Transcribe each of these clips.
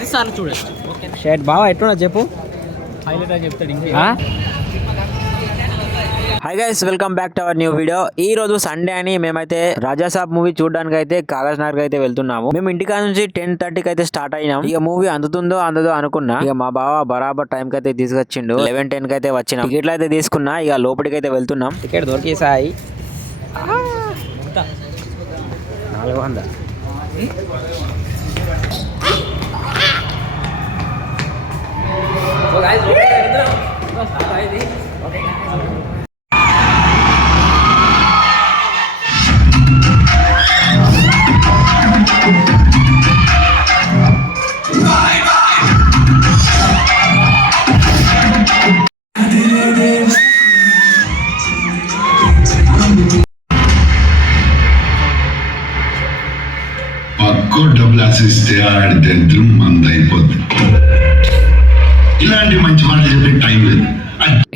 10 సార్లు చూడొచ్చు. షర్ట్ బావా ఎట్లున్నా చెప్పు. హైలైట్ అని చెప్తాడు ఇంకా. Hi guys, welcome back to our new video. ఈ రోజు సండే అని మేమైతే రాజాసాబ్ మూవీ చూడడానికి అయితే కాగజ్ నగర్ అయితే వెళ్తున్నాము. మేము ఇంటికా నుంచి 10:30కి అయితే స్టార్ట్ అయినాం. ఇక మూవీ అందుతుందో అందదో అనుకున్నా. ఇక మా బావ బరాబర్ టైం కి అయితే తీసుకొచ్చిండు. 11:10కి అయితే వచ్చినాం. టికెట్లు అయితే తీసుకున్నా. ఇక లోపలికి అయితే వెళ్తున్నాం. టికెట్ దొరికేసాయి 400. పక్కో డబ్బులు ఆశిస్తే ఆడి దరిద్రం మందైపోద్ది. ఇలాంటి మంచి మాటలు చెప్పే టైం లేదు.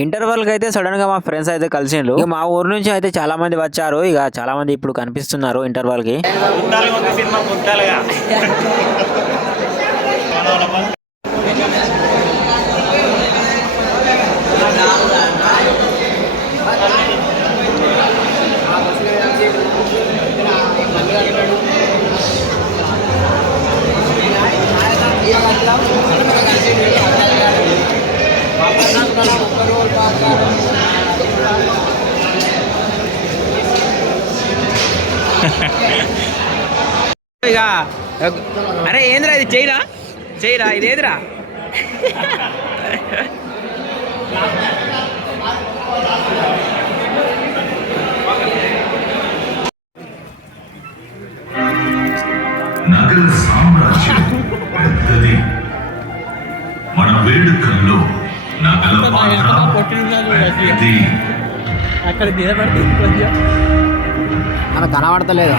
ఇంటర్వల్ కి అయితే సడన్ గా మా ఫ్రెండ్స్ అయితే కలిసిండ్రు. ఇక మా ఊరు నుంచి అయితే చాలా మంది వచ్చారు. ఇక చాలా మంది ఇప్పుడు కనిపిస్తున్నారు ఇంటర్వల్ కి. ఇక అరే ఏంద్రా ఇది, చేయరా చేయరా ఇది ఏదిరా. నగర సామ్రాజ్యం పెద్దది. మన వేడుకల్లో నగల పాత్ర పెద్దది. అక్కడ నిలబడితే కొంచెం మనకు కనబడతలేదు.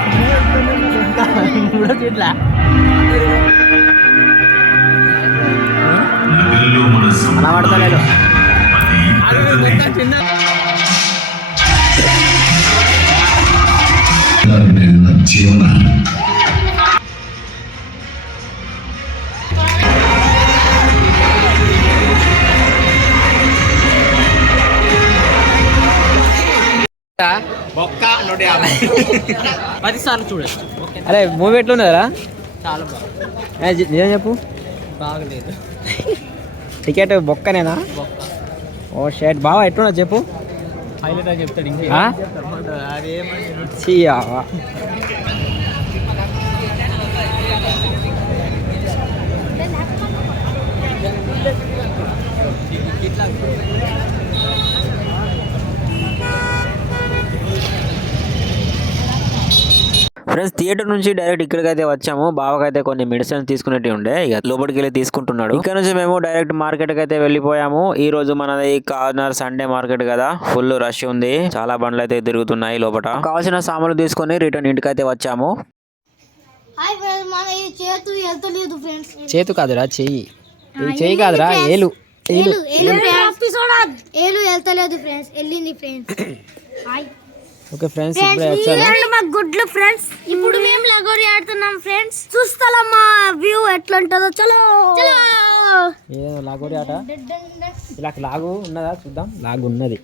నగరంలో మన కనబడతలేదు. జీవనాలు బొక్క 150. 10 సార్లు చూడొచ్చు. అరే మూవీ ఎట్లున్నదరా? చాలా బాగుంది. నిజం చెప్పు. బాగలేదు. టికెట్ బొక్కనేనా? బొక్క. ఓ షర్ట్ బావా ఎట్లున్నా చెప్పు. హైలైట్ అని చెప్తాడు ఇంకా. చీయావా ఫ్రెండ్స్, థియేటర్ నుంచి డైరెక్ట్ ఇక్కడికి అయితే వచ్చాము. బావకైతే కొన్ని మెడిసిన్స్ తీసుకునేవి ఉండే, ఇక లోపలికి వెళ్ళి తీసుకుంటున్నాడు. ఇక్కడ నుంచి మేము డైరెక్ట్ మార్కెట్ కి అయితే వెళ్ళిపోయాము. ఈ రోజు మనది కార్నర్ సండే మార్కెట్ కదా, ఫుల్ రష్ ఉంది. చాలా బండ్లు అయితే తిరుగుతున్నాయి లోపల. కావాల్సిన సామాన్లు తీసుకొని రిటర్న్ ఇంటికి అయితే వచ్చాము. చేతు కాదురా, చెయ్యి. చెయ్యి కాదురా, ఏలు. ఓకే ఫ్రెండ్స్, గుడ్లు ఫ్రెండ్స్, ఇప్పుడు మేము లగోరి ఆడుతున్నాం ఫ్రెండ్స్. చూస్తామా వ్యూ ఎట్లా ఉంటుందో. చలో లాగోరి ఆట. ఇలా లాగు ఉన్నదా చూద్దాం. లాగు ఉన్నది.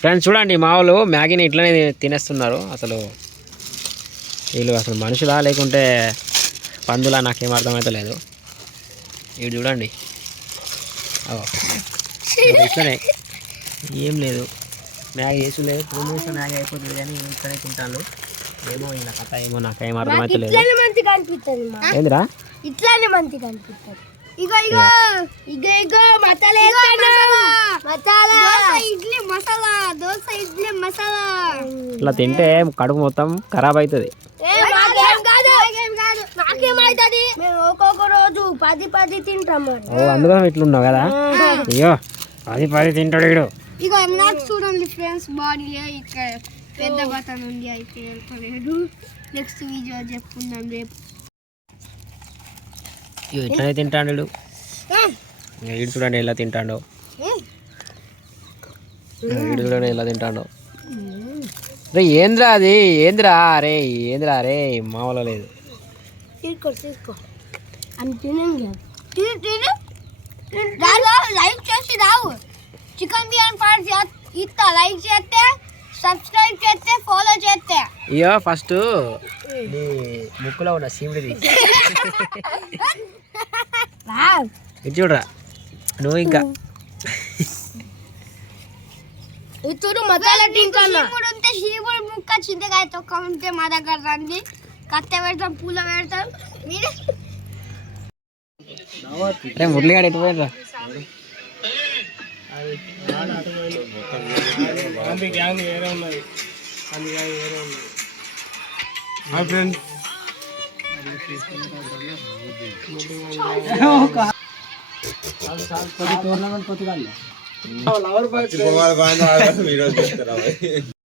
ఫ్రెండ్స్ చూడండి, మా వాళ్ళు మ్యాగీని ఇట్లనే తినేస్తున్నారు. అసలు వీళ్ళు అసలు మనుషులా లేకుంటే పందులా నాకేం అర్థమైతే లేదు. ఇవి చూడండి, ఇట్లనే ఏం లేదు. మ్యాగీ వేసి లేదు, 2 నిమిషం మ్యాగీ అయిపోతుంది కానీ ఇక్కడే తింటాను. ఏమో ఇలా కథ ఏమో నాకేం అర్థమైతే లేదు. ఏందిరా ఇట్లానే మంచి కనిపిస్తుంది. ఇట్లా తింటే కడుపు మొత్తం ఖరాబ్ అవుతుంది. ఒక్కొక్క రోజు 10 తింటాము. అందుకోసం ఇట్లున్నావు కదా. అయ్యో 10 తింటాడు వీడు. ఇక నాకు చూడండి ఫ్రెండ్స్, బాడీ ఇక్కడ పెద్ద బటన్ ఉంది. అయితే నెక్స్ట్ వీడియో చెప్పుకుందాం రేపు. ఇట్లనే తింటాడు వీడు. చూడండి ఎలా తింటాడో. వీడు చూడండి ఎలా తింటాడో. ఏంద్రా అది, ఏంద్రా అరే, ఏంద్రా అరే, మామూలు లేదు. తీసుకో అని తినండి దానిలో లైక్ చేసి రావు చికెన్ బిర్యానీ పార్టీ ఇస్తా లైక్ చేస్తే సబ్స్క్రైబ్ చేస్తే ఫాలో చేస్తే ఇయో ఫస్ట్ ముక్కులో ఉన్న సీమిడి ఇది చూడరా నువ్వు ఇంకా ఇప్పుడు మసాలా తింటాను ఉంటే శివుడు ముక్క చింతకాయ తొక్క ఉంటే మా దగ్గర రండి కత్తె పెడతాం పూల పెడతాం మీరే అరే మురళిగాడు ఎటు పోయినరా టోర్నమెంట్